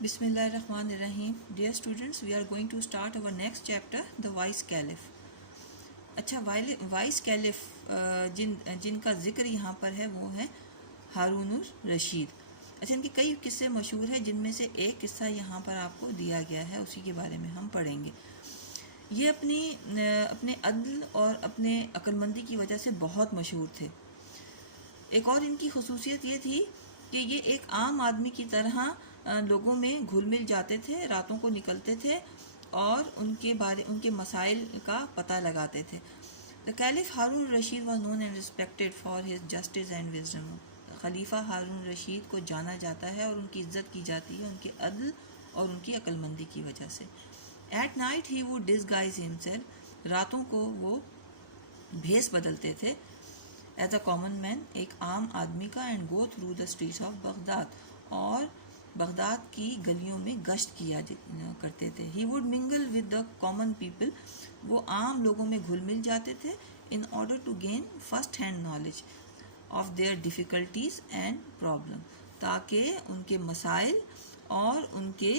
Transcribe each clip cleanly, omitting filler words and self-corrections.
Bismillahirrahmanirrahim. Dear students, we are going to start our next chapter, the Wise Caliph. اچھا voice caliph جن کا ذکر یہاں پر ہے وہ ہیں ہارون الرشید. اچھا ان کے کئی قصے مشہور ہیں جن میں سے ایک قصہ یہاں پر آپ کو دیا گیا ہے, اسی کے بارے میں ہم پڑھیں گے. یہ اپنے عدل اور اپنے عقلمندی کی وجہ سے بہت مشہور تھے. ایک اور ان کی خصوصیت یہ تھی کہ یہ ایک عام آدمی کی طرح لوگوں میں گھل مل جاتے تھے, راتوں کو نکلتے تھے اور ان کے مسائل کا پتہ لگاتے تھے. The Caliph Harun al-Rashid was known and respected for his justice and wisdom. خلیفہ ہارون الرشید کو جانا جاتا ہے اور ان کی عزت کی جاتی ہے ان کے عدل اور ان کی عقل مندی کی وجہ سے. At night he would disguise himself. راتوں کو وہ بھیس بدلتے تھے ایز اے کامن مین, ایک عام آدمی کا, and go through the streets of Baghdad, اور بغداد کی گلیوں میں گشت کیا کرتے تھے. He would mingle with the common people. وہ عام لوگوں میں گھل مل جاتے تھے in order to gain first hand knowledge of their difficulties and problem, تاکہ ان کے مسائل اور ان کے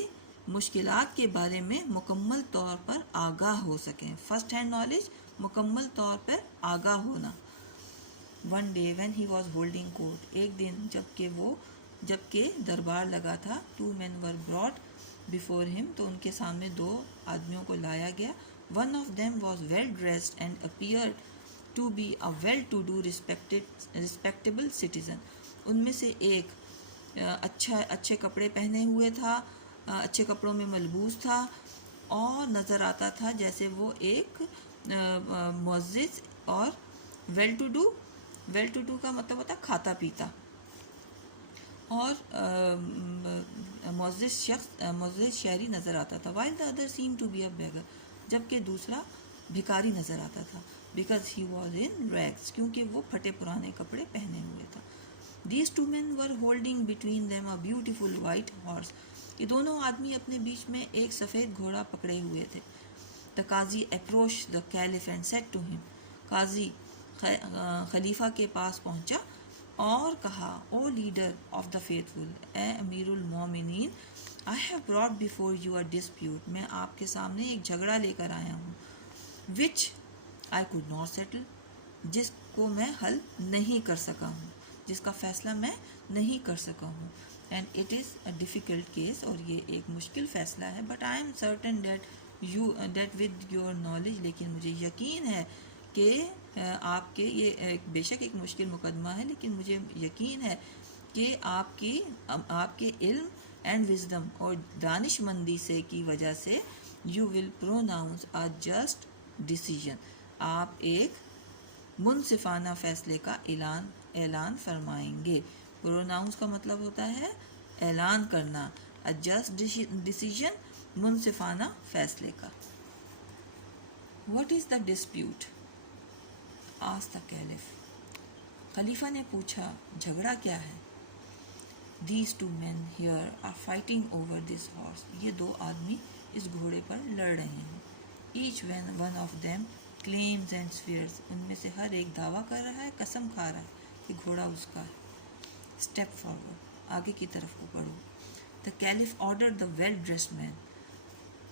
مشکلات کے بارے میں مکمل طور پر آگاہ ہو سکیں. فرسٹ ہینڈ نالج, مکمل طور پر آگاہ ہونا. One day when he was holding court. ایک دن جبکہ دربار لگا تھا. Two men were brought before him. تو ان کے سامنے دو آدمیوں کو لایا گیا. One of them was well dressed and appeared to be a well to do respectable citizen. ان میں سے ایک اچھے کپڑے پہنے ہوئے تھا, اچھے کپڑوں میں ملبوس تھا, اور نظر آتا تھا جیسے وہ ایک معزز اور ویل ٹو ڈو کا مطلب ہوتا ہے کھاتا پیتا, اور معزز شہری نظر آتا تھا. while the other seemed to be a beggar. جبکہ دوسرا بھکاری نظر آتا تھا. because he was in rags. کیونکہ وہ پھٹے پرانے کپڑے پہنے ہوئے تھا. these two men were holding between them a beautiful white horse. یہ دونوں آدمی اپنے بیچ میں ایک سفید گھوڑا پکڑے ہوئے تھے. the qazi approached the caliph and said to him. قاضی خلیفہ کے پاس پہنچا اور کہا, O leader of the faithful, اے امیر المومنین, I have brought before you a dispute. میں آپ کے سامنے ایک جھگڑا لے کر آیا ہوں. وچ آئی کوڈ ناٹ سیٹل. جس کو میں حل نہیں کر سکا ہوں, جس کا فیصلہ میں نہیں کر سکا ہوں. And it is a difficult case. اور یہ ایک مشکل فیصلہ ہے. But I am certain that with your knowledge. لیکن مجھے یقین ہے کہ آپ کے یہ بے شک ایک مشکل مقدمہ ہے, لیکن مجھے یقین ہے کہ آپ کے علم اینڈ وزڈم اور دانش مندی سے کی وجہ سے you will pronouns a just decision. آپ ایک منصفانہ فیصلے کا اعلان فرمائیں گے. پروناؤنس کا مطلب ہوتا ہے اعلان کرنا, اے جسٹ ڈیسیژن, منصفانہ فیصلے کا. What is the dispute asked the caliph. خلیفہ نے پوچھا, جھگڑا کیا ہے؟ These two men here are fighting over this horse. یہ دو آدمی اس گھوڑے پر لڑ رہے ہیں. Each one of them claims and swears. ان میں سے ہر ایک دعویٰ کر رہا ہے, قسم کھا رہا ہے کہ گھوڑا اس کا ہے. Step forward. آگے کی طرف کو بڑھو. The caliph ordered the well dressed man.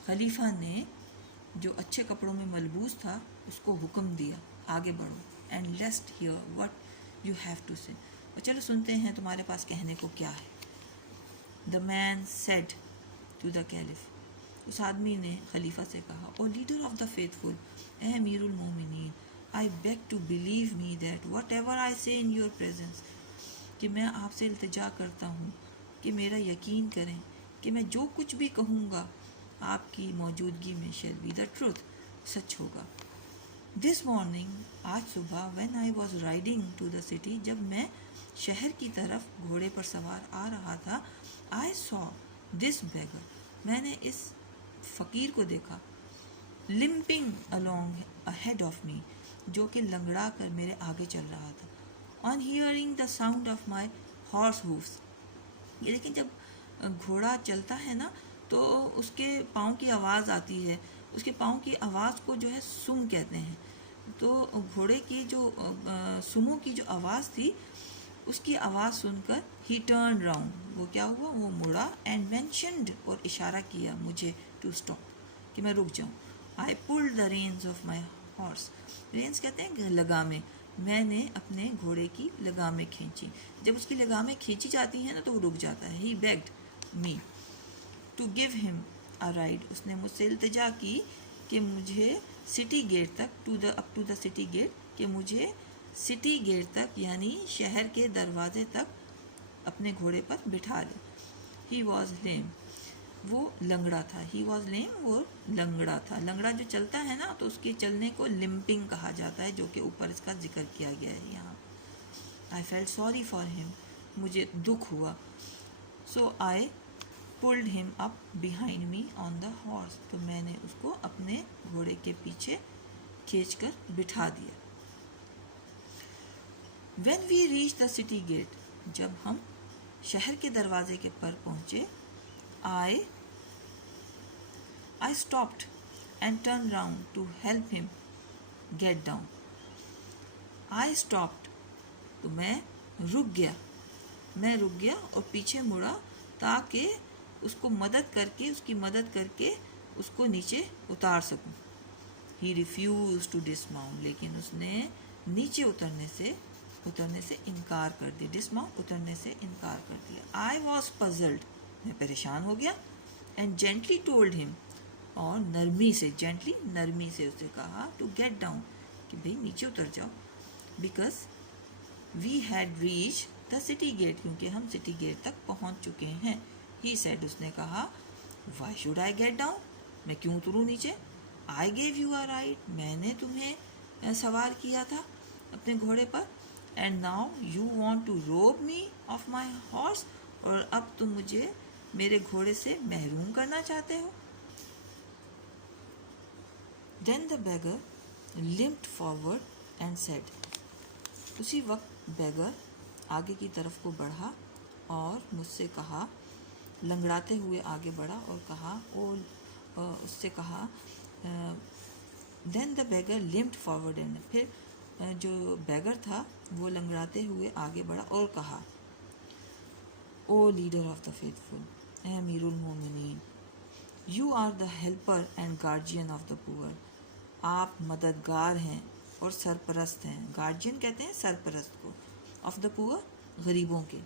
خلیفہ نے جو اچھے کپڑوں میں ملبوس تھا اس کو حکم دیا, آگے بڑھو. And let's hear what you have to say. اور چلو سنتے ہیں تمہارے پاس کہنے کو کیا ہے. The man said to the caliph. اس آدمی نے خلیفہ سے کہا, O leader of the faithful, اے امیر المومنین, I beg to believe me that whatever I say in your presence. کہ میں آپ سے التجا کرتا ہوں کہ میرا یقین کریں کہ میں جو کچھ بھی کہوں گا آپ کی موجودگی میں شیل بی دا ٹروتھ, سچ ہوگا. دس مارننگ, آج صبح, when I was riding to the city, جب میں شہر کی طرف گھوڑے پر سوار آ رہا تھا, آئی سو دس بیگر, میں نے اس فقیر کو دیکھا, lumping along ahead of me, جو کہ لنگڑا کر میرے آگے چل رہا تھا. On hearing the sound of my horse hooves. یہ لیکن جب گھوڑا چلتا ہے نا تو اس کے پاؤں کی آواز آتی ہے. اس کے پاؤں کی آواز کو جو ہے سم کہتے ہیں. تو گھوڑے کی جو سموں کی جو آواز تھی اس کی آواز سن کر ہی ٹرن راؤنڈ، وہ کیا ہوا، وہ مڑا، اینڈ مینشنڈ، اور اشارہ کیا مجھے ٹو اسٹاپ، کہ میں رک جاؤں. I pulled the reins of my horse, reins کہتے ہیں لگامیں، میں نے اپنے گھوڑے کی لگامیں کھینچی. جب اس کی لگامیں کھینچی جاتی ہیں نا تو وہ رک جاتا ہے. ہی بیگڈ می ٹو گیو ہم اے رائڈ، اس نے مجھ سے التجا کی کہ مجھے سٹی گیٹ تک، up to the city gate, کہ مجھے سٹی گیٹ تک یعنی شہر کے دروازے تک اپنے گھوڑے پر بٹھا لے. ہی واز لیم، وہ لنگڑا تھا. ہی واز لیم، وہ لنگڑا تھا. لنگڑا جو چلتا ہے نا تو اس کے چلنے کو لمپنگ کہا جاتا ہے، جو کہ اوپر اس کا ذکر کیا گیا ہے یہاں. آئی فیلٹ سوری فار ہم، مجھے دکھ ہوا. سو آئی پلڈ ہم اپ behind me on the horse, تو میں نے اس کو اپنے گھوڑے کے پیچھے کھینچ کر بٹھا دیا. When we reach the city gate, جب ہم شہر کے دروازے کے پر پہنچے، I stopped and turn round to help him get down. I stopped, تو میں رک گیا اور پیچھے مڑا تاکہ اس کی مدد کر کے اس کو نیچے اتار سکوں. ہی ریفیوز ٹو ڈسماؤنٹ، لیکن اس نے نیچے اترنے سے انکار کر دیا. ڈسماؤنٹ، اترنے سے انکار کر دیا. آئی واز پزلڈ، میں پریشان ہو گیا. اینڈ جینٹلی ٹولڈ ہم، اور نرمی سے اسے کہا ٹو گیٹ ڈاؤن، کہ بھئی نیچے اتر جاؤ. Because we had reached the city gate, کیونکہ ہم سٹی گیٹ تک پہنچ چکے ہیں. ہی سیڈ، اس نے کہا why should I get down, میں کیوں اتروں نیچے. I gave you a ride, میں نے تمہیں سوار کیا تھا اپنے گھوڑے پر. And now you want to rob me of my horse, اور اب تم مجھے میرے گھوڑے سے محروم کرنا چاہتے ہو. دین دا beggar limped forward and said، اسی وقت بیگر آگے کی طرف کو بڑھا اور مجھ سے کہا، لنگڑاتے ہوئے آگے بڑھا اور کہا، اس سے کہا، دین دا بیگر limped forward and، پھر جو بیگر تھا وہ لنگڑاتے ہوئے آگے بڑھا اور کہا، O leader of the faithful, اے امیر المومنین، you are the helper and guardian of the poor, آپ مددگار ہیں اور سرپرست ہیں. گارجین کہتے ہیں سرپرست کو، آف دا پور، غریبوں کے.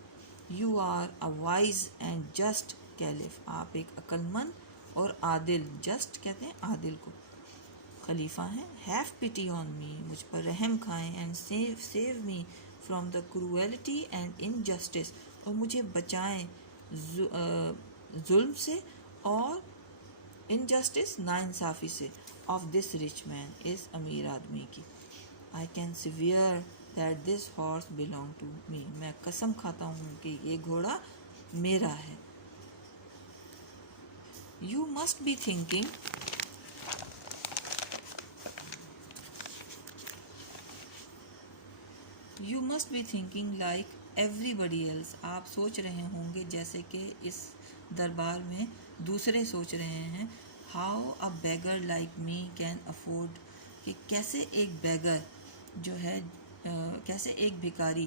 You are a wise and just caliph, آپ ایک عقل مند اور عادل، جسٹ کہتے ہیں عادل کو، خلیفہ ہیں. ہیو پٹی آن می، مجھ پر رحم کھائیں. And save me from the cruelty and injustice, اور مجھے بچائیں ظلم سے اور انجسٹس، ناانصافی سے. آف دس رچ مین، اس امیر آدمی کی. I can swear that this horse belong to me, میں قسم کھاتا ہوں کہ یہ گھوڑا میرا ہے. You must be thinking, you must be thinking like everybody else, آپ سوچ رہے ہوں گے جیسے کہ اس دربار میں دوسرے سوچ رہے ہیں. How a beggar like me can afford, کہ کیسے ایک بیگر جو ہے، کیسے ایک بھکاری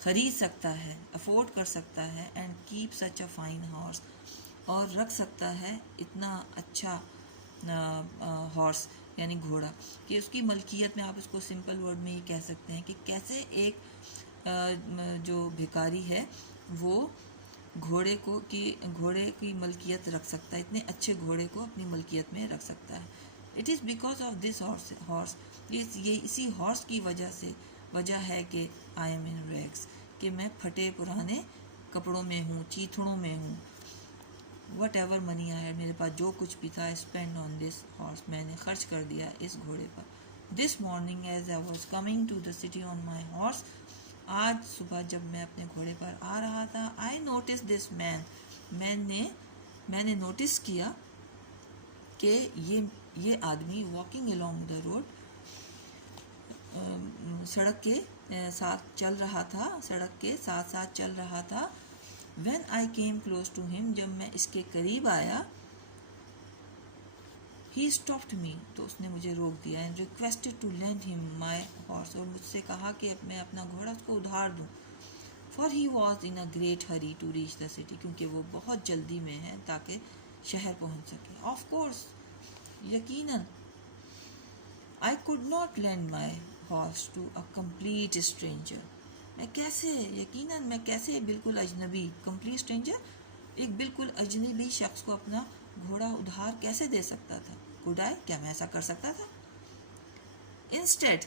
خرید سکتا ہے، افورڈ کر سکتا ہے. And keep such a fine horse, اور رکھ سکتا ہے اتنا اچھا ہارس یعنی گھوڑا، کہ اس کی ملکیت میں، آپ اس کو سمپل ورڈ میں یہ کہہ سکتے ہیں کہ کیسے ایک جو بھکاری ہے وہ گھوڑے کی ملکیت رکھ سکتا ہے، اتنے اچھے گھوڑے کو اپنی ملکیت میں رکھ سکتا ہے. It is because of this horse, یہ اسی ہارس کی وجہ ہے کہ آئی ایم ان ریگس، کہ میں پھٹے پرانے کپڑوں میں ہوں، چیتھڑوں میں ہوں. وٹ ایور منی آیا، میرے پاس جو کچھ بھی تھا، اسپینڈ آن دس ہارس، میں نے خرچ کر دیا اس گھوڑے پر. This morning as I was coming to the city on my horse, آج صبح جب میں اپنے گھوڑے پر آ رہا تھا، آئی نوٹس دس مین، میں نے نوٹس کیا کہ یہ آدمی واکنگ along دا روڈ، سڑک کے ساتھ چل رہا تھا. When I came close to him, جب میں اس کے قریب آیا، ہی اسٹاپڈ می، تو اس نے مجھے روک دیا. اینڈ ریکویسٹڈ ٹو لینڈ ہم مائی ہارس، اور مجھ سے کہا کہ میں اپنا گھوڑا اس کو ادھار دوں. For he was in a great hurry to reach the city, کیونکہ وہ بہت جلدی میں ہے تاکہ شہر پہنچ سکے. آف کورس، یقیناً. I could not lend my horse to a complete stranger, میں کیسے، یقیناً میں کیسے بالکل اجنبی، کمپلیٹ اسٹرینجر، ایک بالکل اجنبی شخص کو اپنا گھوڑا ادھار کیسے دے سکتا تھا. کوڈ آئی، کیا میں ایسا کر سکتا تھا؟ انسٹیڈ،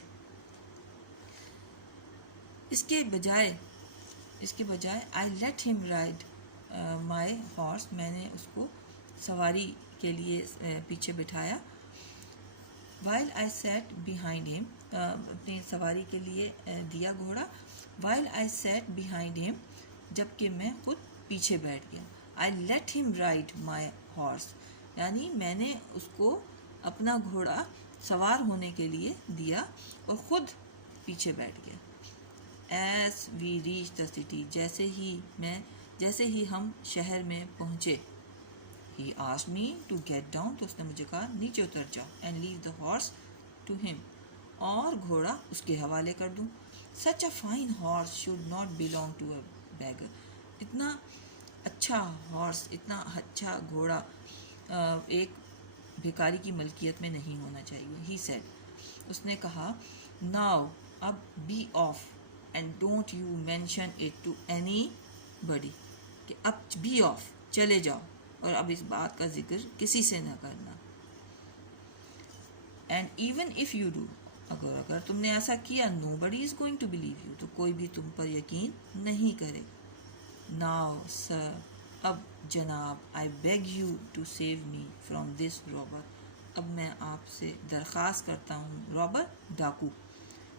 اس کے بجائے آئی لیٹ ہم رائڈ مائی ہارس، میں نے اس کو سواری کے لیے پیچھے بٹھایا. وائل آئی سیٹ بیہائنڈ ہم، اپنی سواری کے لیے دیا گھوڑا. وائل آئی سیٹ بیہائنڈ ہم، جب کہ میں خود پیچھے بیٹھ گیا. آئی لیٹ ہم رائڈ مائی ہارس، یعنی میں نے اس کو اپنا گھوڑا سوار ہونے کے لیے دیا اور خود پیچھے بیٹھ گیا. As we reach the city, جیسے ہی ہم شہر میں پہنچے. He asked me to get down، تو اس نے مجھے کہا نیچے اتر جاؤ. And leave the horse to him، اور گھوڑا اس کے حوالے کر دوں. Such a fine horse should not belong to a beggar، اتنا اچھا ہارس، اتنا اچھا گھوڑا ایک بھکاری کی ملکیت میں نہیں ہونا چاہیے. He said، اس نے کہا now، اب be off and don't you mention it to anybody، کہ اب be off، چلے جاؤ، اور اب اس بات کا ذکر کسی سے نہ کرنا. And even if you do, اگر تم نے ایسا کیا، nobody is going to believe you, تو کوئی بھی تم پر یقین نہیں کرے. ناؤ سر، اب جناب، I beg you to save me from this robber, اب میں آپ سے درخواست کرتا ہوں، رابر ڈاکو،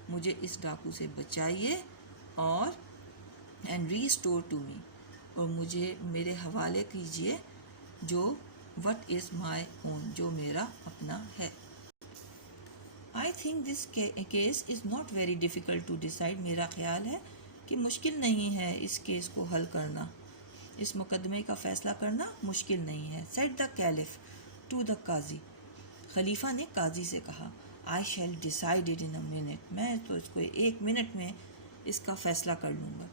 مجھے اس ڈاکو سے بچائیے، اور اینڈ ریسٹور ٹو می، اور مجھے میرے حوالے کیجیے جو وٹ از مائی اون، جو میرا اپنا ہے. I think this case is not very difficult to decide, میرا خیال ہے کہ مشکل نہیں ہے اس کیس کو حل کرنا، اس مقدمے کا فیصلہ کرنا مشکل نہیں ہے. Said the caliph to the qazi, خلیفہ نے قاضی سے کہا. I shall decide it in a minute, میں تو اس کو 1 منٹ میں اس کا فیصلہ کر لوں گا.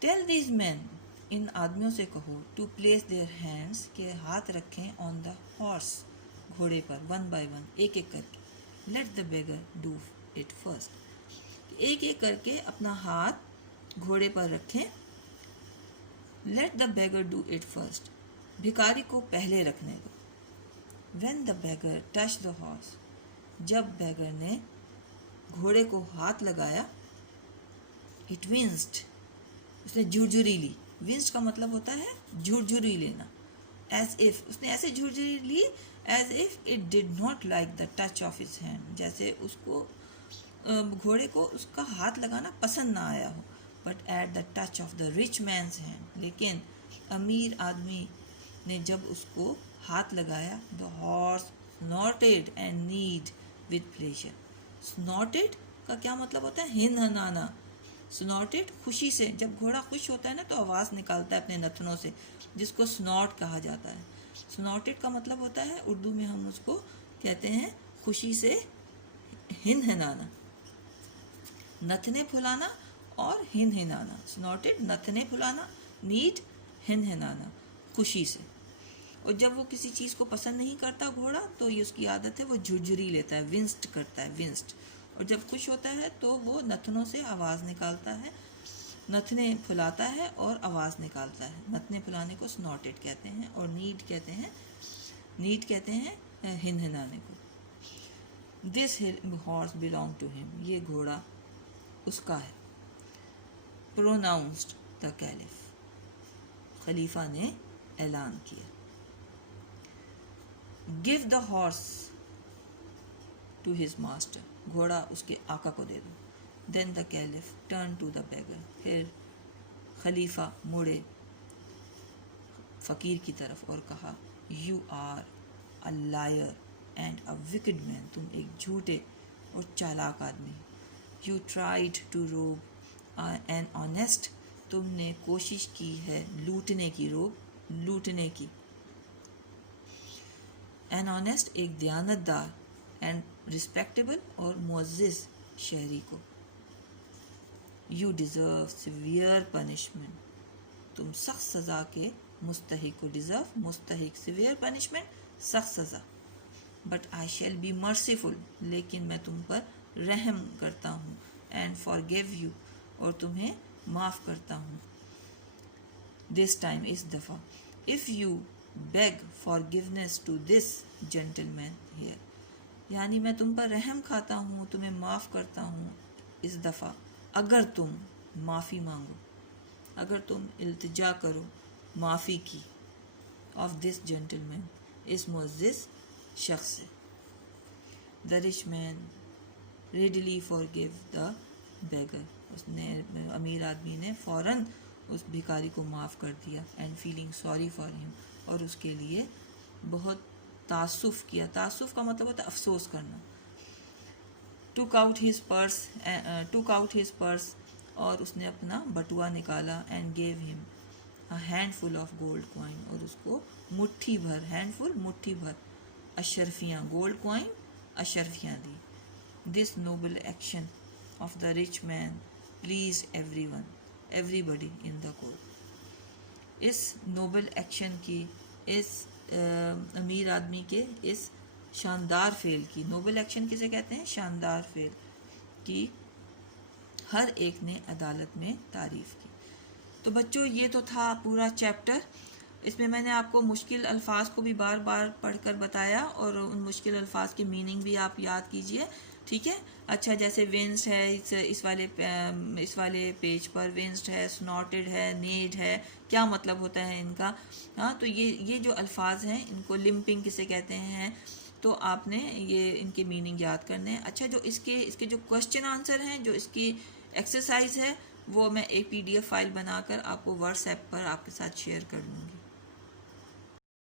ٹیل دیز مین، ان آدمیوں سے کہو، ٹو پلیس دیئر ہینڈس، کہ ہاتھ رکھیں، آن دا ہارس، گھوڑے پر، ون بائی ون، ایک ایک کر کے. Let the beggar do it first, ایک ایک کر کے اپنا ہاتھ گھوڑے پر رکھیں. Let the beggar do it first, بھکاری کو پہلے رکھنے دو. When the beggar touch the horse, جب بیگر نے گھوڑے کو ہاتھ لگایا. اٹ ونسڈ، اس نے جھرجھری لی. ونسڈ کا مطلب ہوتا ہے جھرجھری لینا. ایز اف، اس نے ایسے جھرجھری لی، as if it did not like the touch of his hand, جیسے اس کو گھوڑے کو اس کا ہاتھ لگانا پسند نہ آیا ہو. But at the touch of the rich man's hand, لیکن امیر آدمی نے جب اس کو ہاتھ لگایا. The horse snorted and neighed with pleasure. snorted کا کیا مطلب ہوتا ہے؟ ہنہنانا. snorted خوشی سے، جب گھوڑا خوش ہوتا ہے نا تو آواز نکالتا ہے اپنے نتنوں سے، جس کو snort کہا جاتا ہے. snorted کا مطلب ہوتا ہے، اردو میں ہم اس کو کہتے ہیں خوشی سے ہنہنانا، نتنے پھلانا اور ہنہنانا. snorted نتنے پھلانا، نیڈ ہنہنانا، خوشی سے. اور جب وہ کسی چیز کو پسند نہیں کرتا گھوڑا، تو یہ اس کی عادت ہے، وہ جھرجھری لیتا ہے، ونسٹ کرتا ہے، ونسٹ. اور جب خوش ہوتا ہے تو وہ نتنوں سے آواز نکالتا ہے، نتنے پھلاتا ہے اور آواز نکالتا ہے. نتنے پھلانے کو سنورٹڈ کہتے ہیں، اور نیڈ کہتے ہیں ہنہنانے کو. دس ہارس بلانگ ٹو ہم، یہ گھوڑا اس کا ہے. پروناؤنسڈ دا کیلف، خلیفہ نے اعلان کیا. Give the horse to his master, گھوڑا اس کے آقا کو دے دو. Then the caliph turn to the beggar, پھر خلیفہ مڑے فقیر کی طرف اور کہا، you are a liar and a wicked man, تم ایک جھوٹے اور چالاک آدمی. You tried to rob an honest, تم نے کوشش کی ہے لوٹنے کی، روب لوٹنے کی. این آنیسٹ ایک دیانت دار، اینڈ رسپیکٹیبل اور معزز شہری کو. یو ڈیزرو سیویئر پنشمنٹ، تم سخت سزا کے مستحق ہو. ڈیزرو مستحق، سیویئر پنشمنٹ سخت سزا. But I shall be merciful, لیکن میں تم پر رحم کرتا ہوں. اینڈ فارگیو یو، اور تمہیں معاف کرتا ہوں. دس ٹائم، اس دفعہ. If you beg forgiveness to this gentleman here, یعنی میں تم پر رحم کھاتا ہوں، تمہیں معاف کرتا ہوں اس دفعہ، اگر تم معافی مانگو، اگر تم التجا کرو معافی کی. آف دس جینٹل مین، اس معزز شخص سے. The rich man readily forgive the beggar, اس نے، امیر آدمی نے فوراً اس بھکاری کو معاف کر دیا. اینڈ فیلنگ سوری فار ہم، اور اس کے لیے بہت تاسف کیا. تاسف کا مطلب ہوتا ہے افسوس کرنا. ٹوک آؤٹ ہز پرس، اور اس نے اپنا بٹوا نکالا. And gave him handful of gold coin, اور اس کو مٹھی بھر، ہینڈ فل مٹھی بھر اشرفیاں، گولڈ کوائن اشرفیاں دی. This noble action of the rich man pleased everybody in the court. اس نوبل ایکشن کی، اس امیر آدمی کے اس شاندار فعل کی، نوبل ایکشن کسے کہتے ہیں؟ شاندار فعل کی ہر ایک نے عدالت میں تعریف کی. تو بچوں یہ تو تھا پورا چیپٹر. اس میں میں نے آپ کو مشکل الفاظ کو بھی بار بار پڑھ کر بتایا، اور ان مشکل الفاظ کے میننگ بھی آپ یاد کیجئے. ٹھیک ہے. اچھا، جیسے وینسڈ ہے اس والے پیج پر، وینسڈ ہے، سنوٹڈ ہے، نیڈ ہے، کیا مطلب ہوتا ہے ان کا؟ ہاں، تو یہ جو الفاظ ہیں ان کو لمپنگ کسے کہتے ہیں، تو آپ نے یہ ان کے میننگ یاد کرنے ہیں. اچھا، جو اس کے جو کوشچن آنسر ہیں، جو اس کی ایکسرسائز ہے، وہ میں ایک PDF فائل بنا کر آپ کو واٹس ایپ پر آپ کے ساتھ شیئر کر دوں گی.